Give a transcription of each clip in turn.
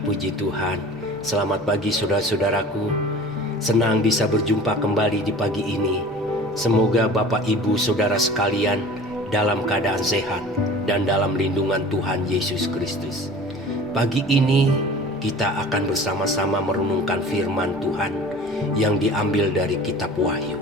Puji Tuhan. Selamat pagi saudara-saudaraku. Senang bisa berjumpa kembali di pagi ini. Semoga Bapak Ibu Saudara sekalian dalam keadaan sehat dan dalam lindungan Tuhan Yesus Kristus. Pagi ini kita akan bersama-sama merenungkan firman Tuhan yang diambil dari kitab Wahyu.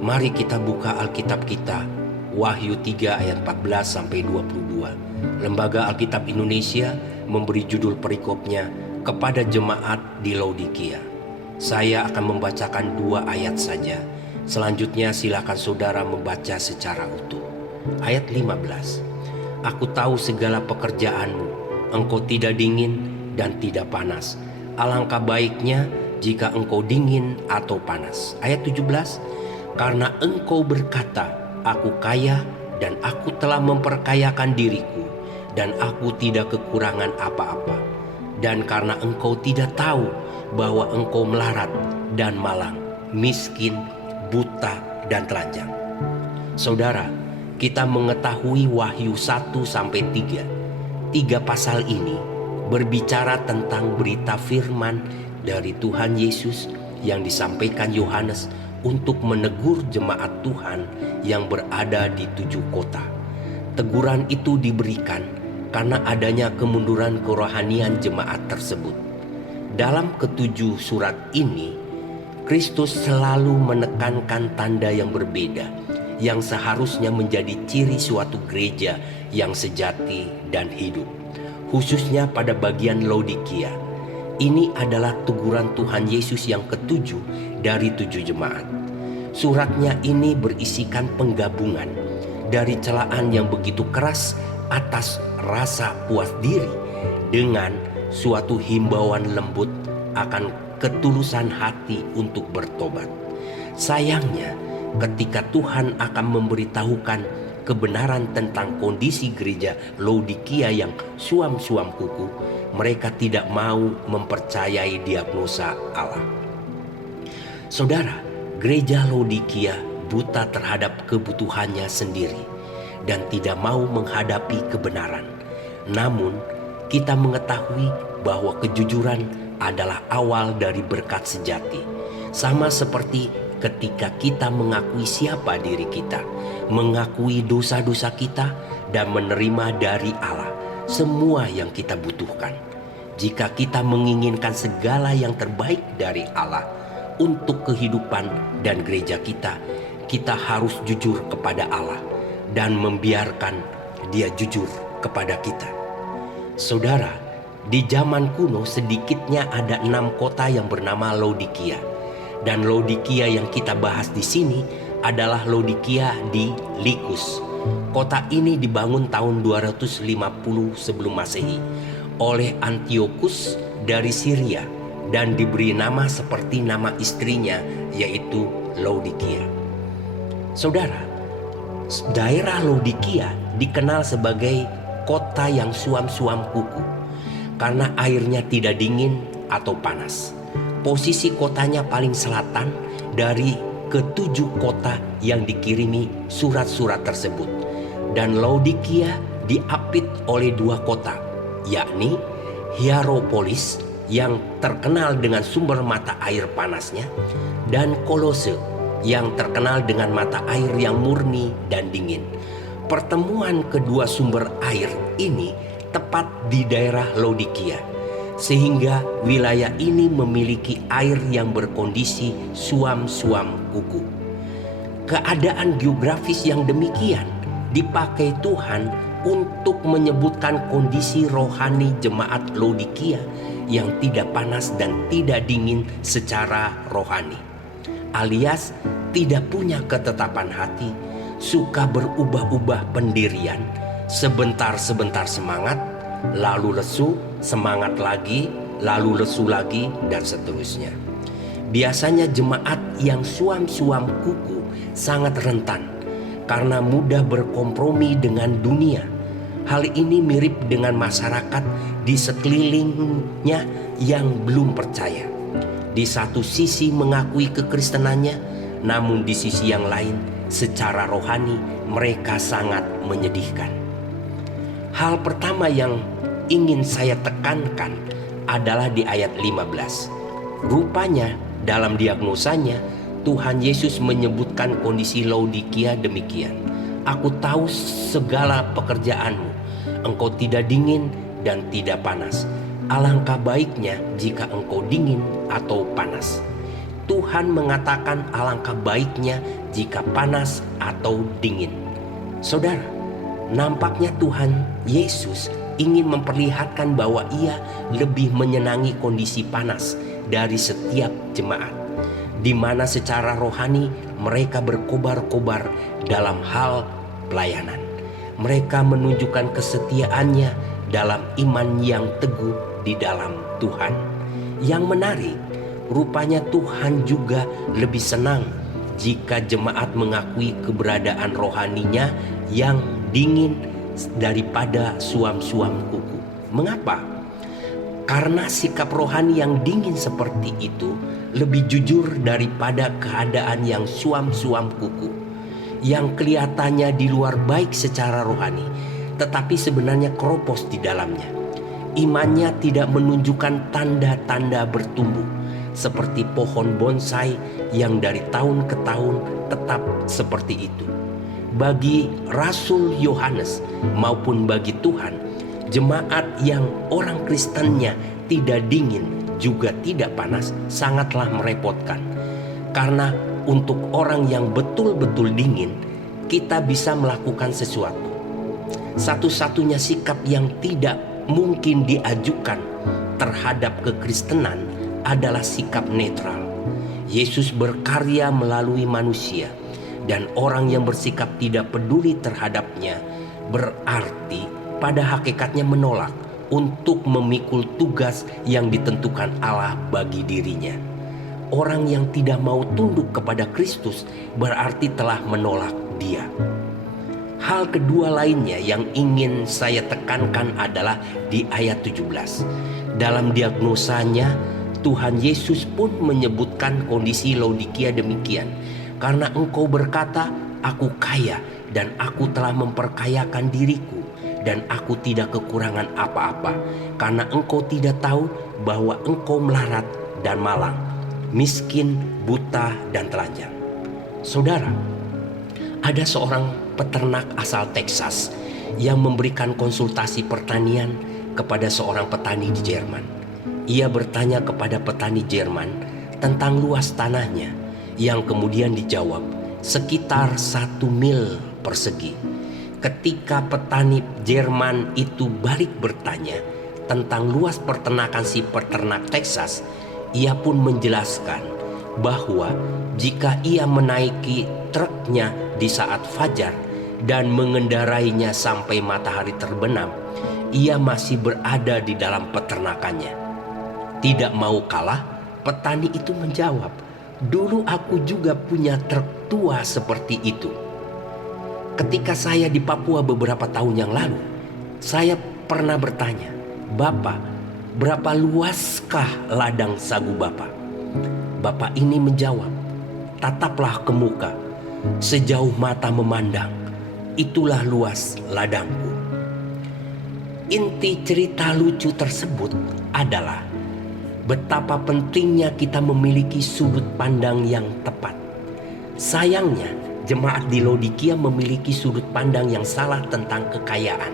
Mari kita buka Alkitab kita, Wahyu 3 ayat 14 sampai 22. Lembaga Alkitab Indonesia memberi judul perikopnya kepada jemaat di Laodikia. Saya akan membacakan 2 ayat saja. Selanjutnya silakan saudara membaca secara utuh. Ayat 15. Aku tahu segala pekerjaanmu, engkau tidak dingin dan tidak panas. Alangkah baiknya jika engkau dingin atau panas. Ayat 17. Karena engkau berkata, aku kaya dan aku telah memperkayakan diriku, dan aku tidak kekurangan apa-apa. Dan karena engkau tidak tahu bahwa engkau melarat dan malang, miskin, buta, dan telanjang. Saudara, kita mengetahui Wahyu 1 sampai 3. 3 pasal ini berbicara tentang berita firman dari Tuhan Yesus yang disampaikan Yohanes untuk menegur jemaat Tuhan yang berada di 7 kota. Teguran itu diberikan karena adanya kemunduran kerohanian jemaat tersebut. Dalam ke-7 surat ini, Kristus selalu menekankan tanda yang berbeda yang seharusnya menjadi ciri suatu gereja yang sejati dan hidup. Khususnya pada bagian Laodikia. Ini adalah teguran Tuhan Yesus yang ke-7 dari 7 jemaat. Suratnya ini berisikan penggabungan dari celaan yang begitu keras atas rasa puas diri dengan suatu himbauan lembut akan ketulusan hati untuk bertobat. Sayangnya, ketika Tuhan akan memberitahukan kebenaran tentang kondisi gereja Laodikia yang suam-suam kuku, mereka tidak mau mempercayai diagnosa Allah. Saudara, gereja Laodikia buta terhadap kebutuhannya sendiri dan tidak mau menghadapi kebenaran. Namun, kita mengetahui bahwa kejujuran adalah awal dari berkat sejati. Sama seperti ketika kita mengakui siapa diri kita, mengakui dosa-dosa kita, dan menerima dari Allah semua yang kita butuhkan. Jika kita menginginkan segala yang terbaik dari Allah untuk kehidupan dan gereja kita, kita harus jujur kepada Allah dan membiarkan Dia jujur kepada kita. Saudara, di zaman kuno sedikitnya ada 6 kota yang bernama Laodikia. Dan Laodikia yang kita bahas di sini adalah Laodikia di Likus. Kota ini dibangun tahun 250 sebelum Masehi oleh Antiochus dari Syria dan diberi nama seperti nama istrinya, yaitu Laodikia. Saudara, daerah Laodikia dikenal sebagai kota yang suam-suam kuku karena airnya tidak dingin atau panas. Posisi kotanya paling selatan dari ke-7 kota yang dikirimi surat-surat tersebut. Dan Laodikia diapit oleh 2 kota, yakni Hierapolis yang terkenal dengan sumber mata air panasnya, dan Kolose yang terkenal dengan mata air yang murni dan dingin. Pertemuan kedua sumber air ini tepat di daerah Laodikia, sehingga wilayah ini memiliki air yang berkondisi suam-suam kuku. Keadaan geografis yang demikian dipakai Tuhan untuk menyebutkan kondisi rohani jemaat Laodikia yang tidak panas dan tidak dingin secara rohani, alias tidak punya ketetapan hati, suka berubah-ubah pendirian, sebentar-sebentar semangat, lalu lesu, semangat lagi, lalu lesu lagi, dan seterusnya. Biasanya jemaat yang suam-suam kuku sangat rentan karena mudah berkompromi dengan dunia. Hal ini mirip dengan masyarakat di sekelilingnya yang belum percaya. Di satu sisi mengakui kekristenannya, namun di sisi yang lain secara rohani mereka sangat menyedihkan. Hal pertama yang ingin saya tekankan adalah di ayat 15. Rupanya dalam diagnosanya Tuhan Yesus menyebutkan kondisi Laodikia demikian. Aku tahu segala pekerjaanmu, engkau tidak dingin dan tidak panas. Alangkah baiknya jika engkau dingin atau panas. Tuhan mengatakan alangkah baiknya jika panas atau dingin. Saudara, nampaknya Tuhan Yesus ingin memperlihatkan bahwa ia lebih menyenangi kondisi panas dari setiap jemaat, di mana secara rohani mereka berkobar-kobar dalam hal pelayanan. Mereka menunjukkan kesetiaannya dalam iman yang teguh di dalam Tuhan. Yang menarik, rupanya Tuhan juga lebih senang jika jemaat mengakui keberadaan rohaninya yang dingin daripada suam-suam kuku. Mengapa? Karena sikap rohani yang dingin seperti itu lebih jujur daripada keadaan yang suam-suam kuku, yang kelihatannya di luar baik secara rohani, tetapi sebenarnya keropos di dalamnya. Imannya tidak menunjukkan tanda-tanda bertumbuh, seperti pohon bonsai yang dari tahun ke tahun tetap seperti itu. Bagi Rasul Yohanes maupun bagi Tuhan, jemaat yang orang Kristennya tidak dingin juga tidak panas sangatlah merepotkan. Karena untuk orang yang betul-betul dingin, kita bisa melakukan sesuatu. Satu-satunya sikap yang tidak mungkin diajukan terhadap kekristenan adalah sikap netral. Yesus berkarya melalui manusia, dan orang yang bersikap tidak peduli terhadapnya berarti pada hakikatnya menolak untuk memikul tugas yang ditentukan Allah bagi dirinya. Orang yang tidak mau tunduk kepada Kristus berarti telah menolak Dia. Hal kedua lainnya yang ingin saya tekankan adalah di ayat 17. Dalam diagnosanya, Tuhan Yesus pun menyebutkan kondisi Laodikia demikian. Karena engkau berkata, aku kaya dan aku telah memperkayakan diriku, dan aku tidak kekurangan apa-apa. Karena engkau tidak tahu bahwa engkau melarat dan malang, miskin, buta, dan telanjang. Saudara, ada seorang peternak asal Texas yang memberikan konsultasi pertanian kepada seorang petani di Jerman. Ia bertanya kepada petani Jerman tentang luas tanahnya, yang kemudian dijawab sekitar 1 mil persegi. Ketika petani Jerman itu balik bertanya tentang luas peternakan si peternak Texas, ia pun menjelaskan bahwa jika ia menaiki truknya di saat fajar dan mengendarainya sampai matahari terbenam, ia masih berada di dalam peternakannya. Tidak mau kalah, petani itu menjawab, dulu aku juga punya truk tua seperti itu. Ketika saya di Papua beberapa tahun yang lalu, saya pernah bertanya, Bapak, berapa luaskah ladang sagu Bapak? Bapak ini menjawab, tataplah ke muka, sejauh mata memandang, itulah luas ladangku. Inti cerita lucu tersebut adalah betapa pentingnya kita memiliki sudut pandang yang tepat. Sayangnya, jemaat di Laodikia memiliki sudut pandang yang salah tentang kekayaan.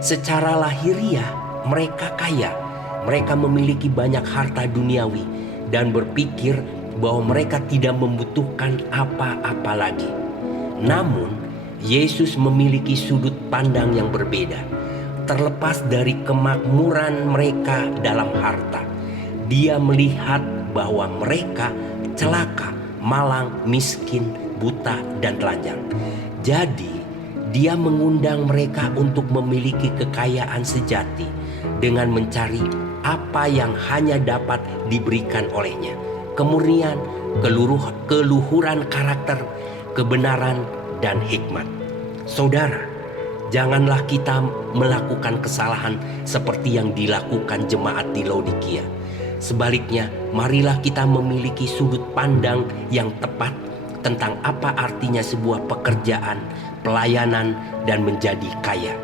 Secara lahiriah, mereka kaya. Mereka memiliki banyak harta duniawi dan berpikir bahwa mereka tidak membutuhkan apa-apa lagi. Namun, Yesus memiliki sudut pandang yang berbeda. Terlepas dari kemakmuran mereka dalam harta, Dia melihat bahwa mereka celaka, malang, miskin, buta, dan telanjang. Jadi, Dia mengundang mereka untuk memiliki kekayaan sejati dengan mencari apa yang hanya dapat diberikan olehnya. Kemurnian, keluhuran karakter, kebenaran, dan hikmat. Saudara, janganlah kita melakukan kesalahan seperti yang dilakukan jemaat di Laodikia. Sebaliknya, marilah kita memiliki sudut pandang yang tepat tentang apa artinya sebuah pekerjaan, pelayanan, dan menjadi kaya.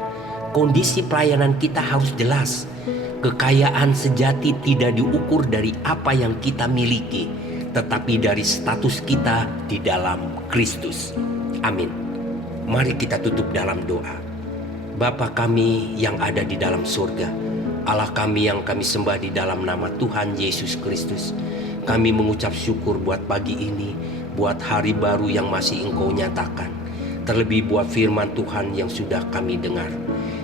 Kondisi pelayanan kita harus jelas. Kekayaan sejati tidak diukur dari apa yang kita miliki, tetapi dari status kita di dalam Kristus. Amin. Mari kita tutup dalam doa. Bapa kami yang ada di dalam surga, Allah kami yang kami sembah di dalam nama Tuhan Yesus Kristus, kami mengucap syukur buat pagi ini, buat hari baru yang masih Engkau nyatakan, terlebih buat firman Tuhan yang sudah kami dengar.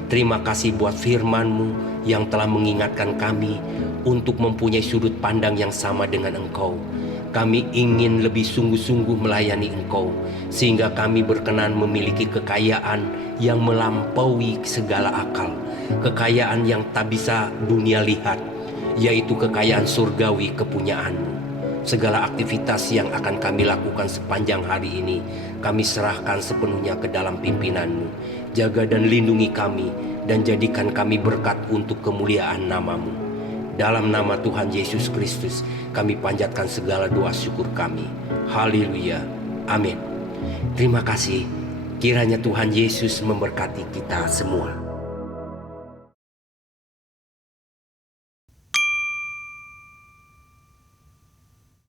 Terima kasih buat firman-Mu yang telah mengingatkan kami untuk mempunyai sudut pandang yang sama dengan Engkau. Kami ingin lebih sungguh-sungguh melayani Engkau, sehingga kami berkenan memiliki kekayaan yang melampaui segala akal, kekayaan yang tak bisa dunia lihat, yaitu kekayaan surgawi kepunyaan-Mu. Segala aktivitas yang akan kami lakukan sepanjang hari ini, kami serahkan sepenuhnya ke dalam pimpinan-Mu. Jaga dan lindungi kami, dan jadikan kami berkat untuk kemuliaan nama-Mu. Dalam nama Tuhan Yesus Kristus, kami panjatkan segala doa syukur kami. Haleluya. Amin. Terima kasih. Kiranya Tuhan Yesus memberkati kita semua.